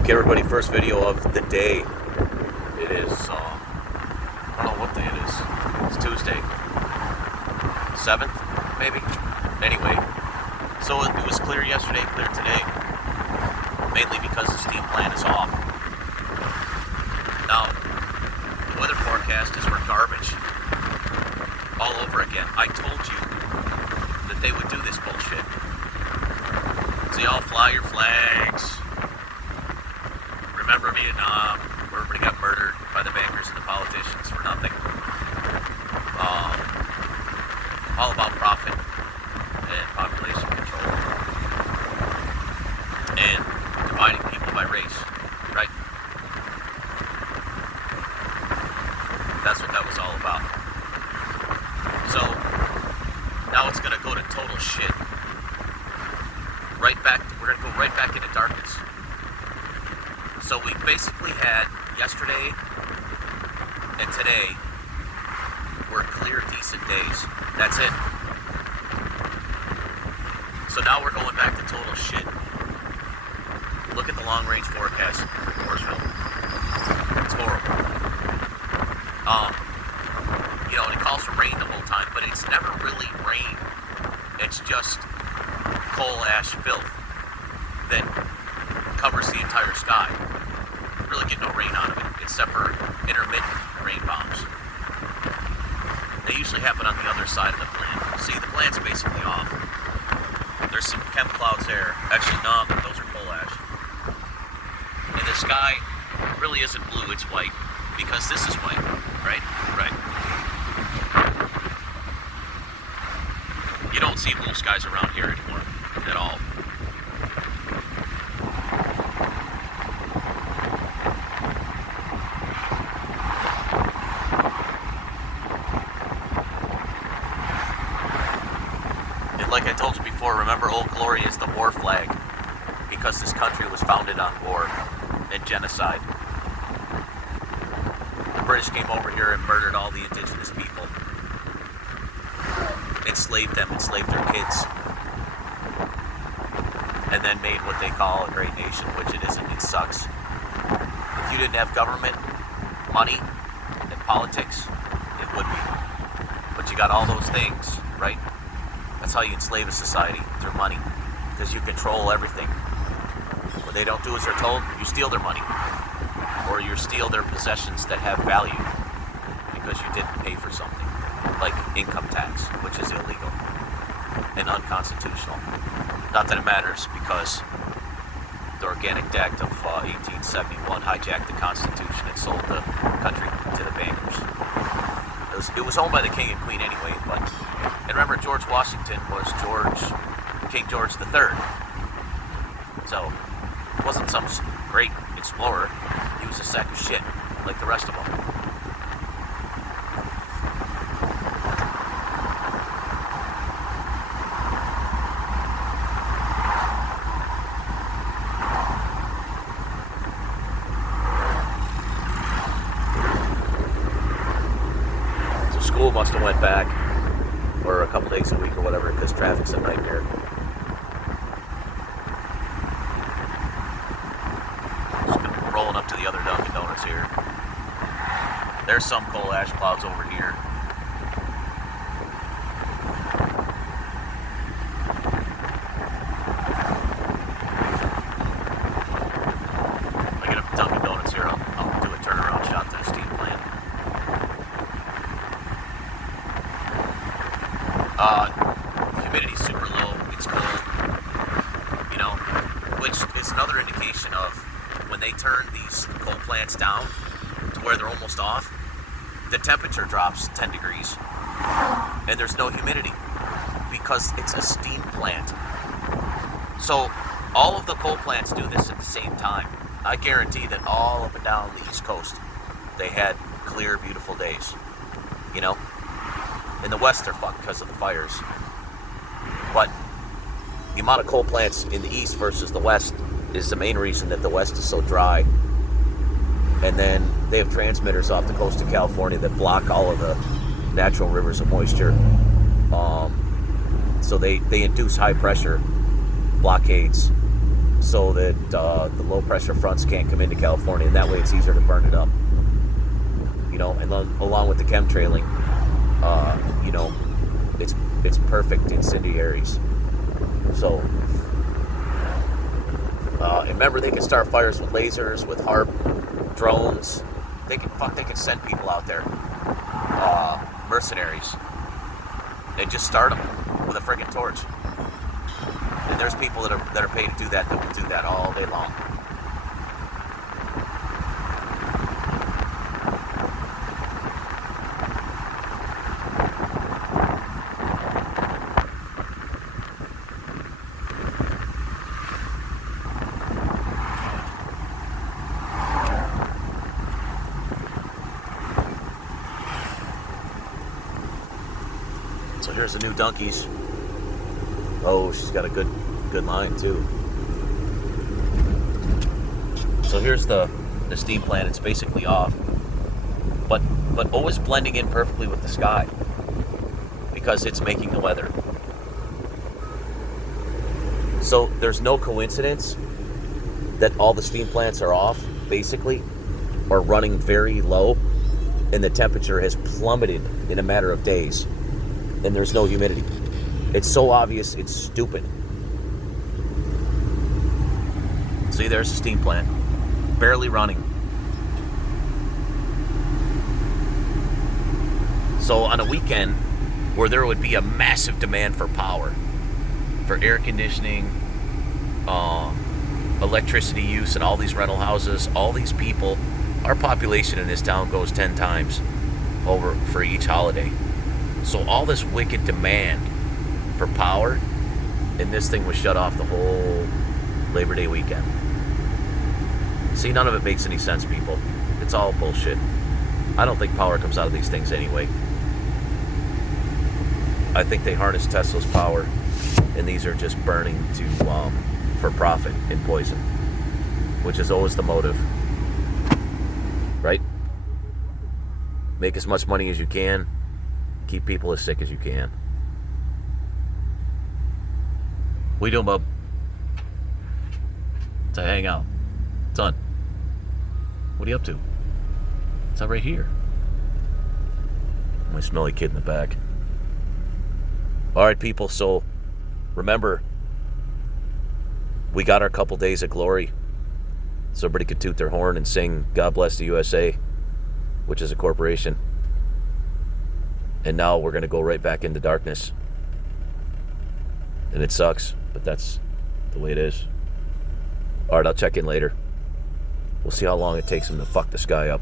Okay, everybody, first video of the day. It is, I don't know what day it is. It's Tuesday. 7th, maybe? Anyway, so it was clear yesterday, clear today. Mainly because the steam plant is off. Now, the weather forecast is for garbage. All over again. I told you that they would do this bullshit. So y'all fly your flags. Remember Vietnam, where everybody got murdered by the bankers and the politicians for nothing. All about profit and population control and dividing people by race, right? That's what that was all about. So now it's going to go to total shit. We're going to go right back into darkness. So we basically had yesterday and today were clear, decent days. That's it. So now we're going back to total shit. Look at the long-range forecast for Mooresville. It's horrible. And it calls for rain the whole time, but it's never really rain. It's just coal ash filth that covers the entire sky. Really get no rain out of it, except for intermittent rain bombs. They usually happen on the other side of the plant. See, the plant's basically off. There's some chem clouds there. Actually, no, those are coal ash. And the sky really isn't blue, it's white. Because this is white, right? Right. You don't see blue skies around here anymore at all. Like I told you before, remember Old Glory is the war flag because this country was founded on war and genocide. The British came over here and murdered all the indigenous people, enslaved them, enslaved their kids, and then made what they call a great nation, which it isn't. It sucks. If you didn't have government, money, and politics, it would be. But you got all those things, right? That's how you enslave a society, through money, because you control everything. When they don't do as they're told, you steal their money, or you steal their possessions that have value because you didn't pay for something, like income tax, which is illegal and unconstitutional. Not that it matters, because the Organic Act of 1871 hijacked the Constitution and sold the country to the bankers. It was owned by the King and Queen anyway, and remember, George Washington was King George III. So, he wasn't some great explorer. He was a sack of shit, like the rest of them. So school must have went back, or a couple days a week or whatever, because traffic's a nightmare. Just rolling up to the other Dunkin' Donuts here. There's some coal ash clouds over here. When I get up to Dunkin' Donuts here, I'll do a turnaround shot to the steam plant. Humidity's super low, it's cold, which is another indication of when they turn these coal plants down to where they're almost off, the temperature drops 10 degrees and there's no humidity because it's a steam plant. So all of the coal plants do this at the same time. I guarantee that all up and down the East Coast, they had clear, beautiful days, In the West, they're fucked because of the fires. But the amount of coal plants in the East versus the West is the main reason that the West is so dry. And then they have transmitters off the coast of California that block all of the natural rivers of moisture. So they induce high pressure blockades so that the low pressure fronts can't come into California, and that way it's easier to burn it up. You know, and along with the chemtrailing, you know, it's perfect incendiaries. So, and remember, they can start fires with lasers, with HARP, drones. They can send people out there, mercenaries, and just start them with a friggin' torch. And there's people that are paid to do that will do that all day long. So here's the new donkeys. Oh, she's got a good line too. So here's the steam plant. It's basically off, but always blending in perfectly with the sky because it's making the weather. So there's no coincidence that all the steam plants are off, basically, or running very low, and the temperature has plummeted in a matter of days, and there's no humidity. It's so obvious, it's stupid. See, there's the steam plant, barely running. So on a weekend where there would be a massive demand for power, for air conditioning, electricity use in all these rental houses, all these people, our population in this town goes 10 times over for each holiday. So all this wicked demand for power, and this thing was shut off the whole Labor Day weekend. See, none of it makes any sense, people. It's all bullshit. I don't think power comes out of these things anyway. I think they harness Tesla's power, and these are just burning to for profit and poison, which is always the motive, right? Make as much money as you can, keep people as sick as you can. What you doing, bub? To hang out. Son, what are you up to? It's not right here. My smelly kid in the back. All right, people, so remember, we got our couple days of glory so everybody could toot their horn and sing God Bless the USA, which is a corporation. And now we're going to go right back into darkness. And it sucks, but that's the way it is. All right, I'll check in later. We'll see how long it takes them to fuck the sky up.